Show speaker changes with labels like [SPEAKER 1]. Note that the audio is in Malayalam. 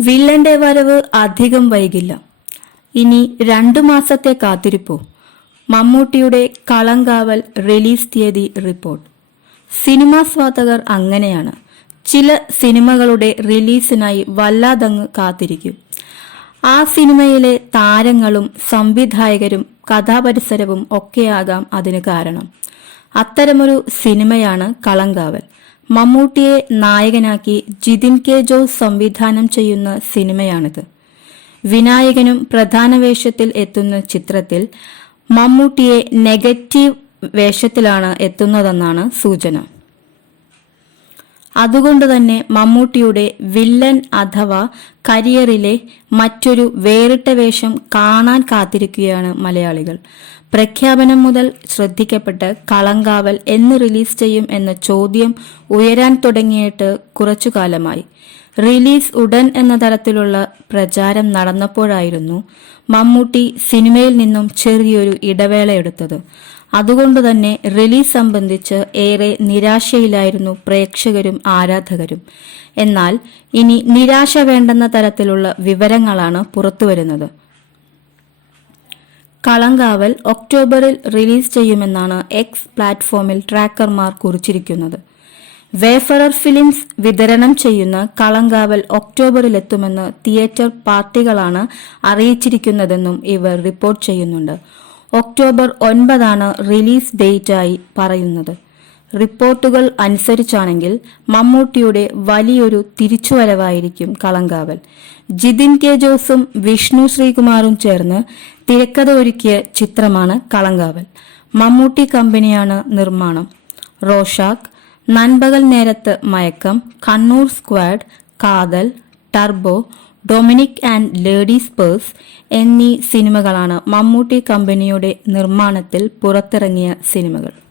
[SPEAKER 1] വില്ലന്റെ വരവ് അധികം വൈകില്ല. ഇനി രണ്ടു മാസത്തെ കാത്തിരിപ്പോ. മമ്മൂട്ടിയുടെ കളങ്കാവൽ റിലീസ് തീയതി റിപ്പോർട്ട്. സിനിമാ സ്വാതകർ അങ്ങനെയാണ്. ചില സിനിമകളുടെ റിലീസിനായി വല്ലാതങ്ങ് കാത്തിരിക്കും. ആ സിനിമയിലെ താരങ്ങളും സംവിധായകരും കഥാപരിസരവും ഒക്കെയാകാം അതിന് കാരണം. അത്തരമൊരു സിനിമയാണ് കളങ്കാവൽ. മമ്മൂട്ടിയെ നായകനാക്കി ജിതിൻ കെ ജോസ് സംവിധാനം ചെയ്യുന്ന സിനിമയാണിത്. വിനായകനും പ്രധാന വേഷത്തിൽ എത്തുന്ന ചിത്രത്തിൽ മമ്മൂട്ടിയെ നെഗറ്റീവ് വേഷത്തിലാണ് എത്തുന്നതെന്നാണ് സൂചന. അതുകൊണ്ട് തന്നെ മമ്മൂട്ടിയുടെ വില്ലൻ അഥവാ കരിയറിലെ മറ്റൊരു വേറിട്ട വേഷം കാണാൻ കാത്തിരിക്കുകയാണ് മലയാളികൾ. പ്രഖ്യാപനം മുതൽ ശ്രദ്ധിക്കപ്പെട്ട് കളങ്കാവൽ എന്ന് റിലീസ് ചെയ്യും എന്ന ചോദ്യം ഉയരാൻ തുടങ്ങിയിട്ട് കുറച്ചു കാലമായി. റിലീസ് ഉടൻ എന്ന തരത്തിലുള്ള പ്രചാരം നടന്നപ്പോഴായിരുന്നു മമ്മൂട്ടി സിനിമയിൽ നിന്നും ചെറിയൊരു ഇടവേള എടുത്തത് അതുകൊണ്ട് തന്നെ റിലീസ് സംബന്ധിച്ച് ഏറെ നിരാശയിലായിരുന്നു പ്രേക്ഷകരും ആരാധകരും. എന്നാൽ ഇനി നിരാശ വേണ്ടെന്ന തരത്തിലുള്ള വിവരങ്ങളാണ് പുറത്തുവരുന്നത്. കളങ്കാവൽ ഒക്ടോബറിൽ റിലീസ് ചെയ്യുമെന്നാണ് എക്സ് പ്ലാറ്റ്ഫോമിൽ ട്രാക്കർമാർ കുറിച്ചിരിക്കുന്നത്. വേഫറർ ഫിലിംസ് വിതരണം ചെയ്യുന്ന കളങ്കാവൽ ഒക്ടോബറിലെത്തുമെന്ന് തിയേറ്റർ പാർട്ടികളാണ് അറിയിച്ചിരിക്കുന്നതെന്നും ഇവർ റിപ്പോർട്ട് ചെയ്യുന്നുണ്ട്. ഒക്ടോബർ ഒൻപതാണ് റിലീസ് ഡേറ്റായി പറയുന്നത്. റിപ്പോർട്ടുകൾ അനുസരിച്ചാണെങ്കിൽ മമ്മൂട്ടിയുടെ വലിയൊരു തിരിച്ചുവരവായിരിക്കും കളങ്കാവൽ. ജിതിൻ കെ ജോസും വിഷ്ണു ശ്രീകുമാറും ചേർന്ന് തിരക്കഥ ഒരുക്കിയ ചിത്രമാണ് കളങ്കാവൽ. മമ്മൂട്ടി കമ്പനിയാണ് നിർമ്മാണം. Rorschach Nanpakal Nerathu Mayakkam Kannur squad Kaathal Turbo Dominic and ladies purse എന്നീ സിനിമകളാണ് മമ്മൂട്ടി കമ്പനിയുടെ നിർമ്മാണത്തിൽ പുറത്തിറങ്ങിയ സിനിമകൾ.